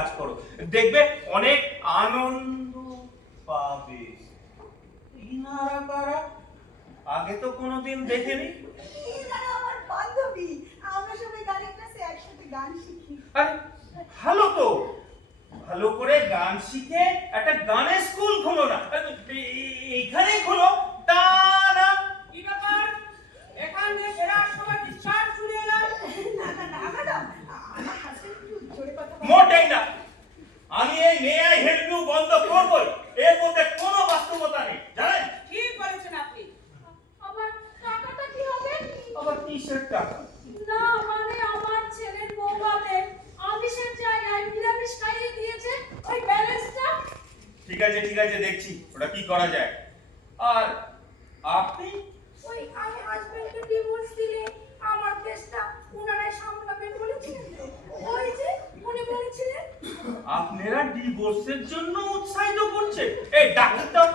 কাজ করো, দেখবে অনেক আনন্দ পাবে। ইনারা কারা? আগে তো কোনোদিন দেখিনি। এরা আমার বান্ধবী, আমরা সবাই গানের ক্লাসে একসাথে গান শিখি। আরে ভালো তো, ভালো করে গান শিখে একটা গানের স্কুল খোলো না, এইখানেই খোলো। তা না কি ব্যাপার? এখান দিয়ে ফেরার সময় ডিসচার্জ শুনে এলাম। না না না ম্যাডাম, আমার হাসবেন্ড একটু জোরে কথা বলে। মোটেই না। আমি এই মে আই হেল্প ইউ বন্ধ করবই। এর মধ্যে কোনো বাস্তবতা নেই, জানেন? ঠিক বলেছেন আপনি। আবার টাকাটা কি হবে? আবার কিসের টাকা? না মানে আমার ছেলের বৌভাতে আমিষের জায়গায় নিরামিষ খাইয়ে দিয়েছে, ওই ব্যালেন্সটা। ঠিক আছে ঠিক আছে, দেখছি ওটা কি করা যায়। আর আপনি? ওই আমি হাজবেন্ডকে ডিভোর্স দিলে আমার কেসটা উনারাই সামলাবেন বলেছিলেন তো, ওই যে উনি বলেছিলেন। আপনারা ডিভোর্সের জন্য উৎসাহিত করছে? এই ডাক্তার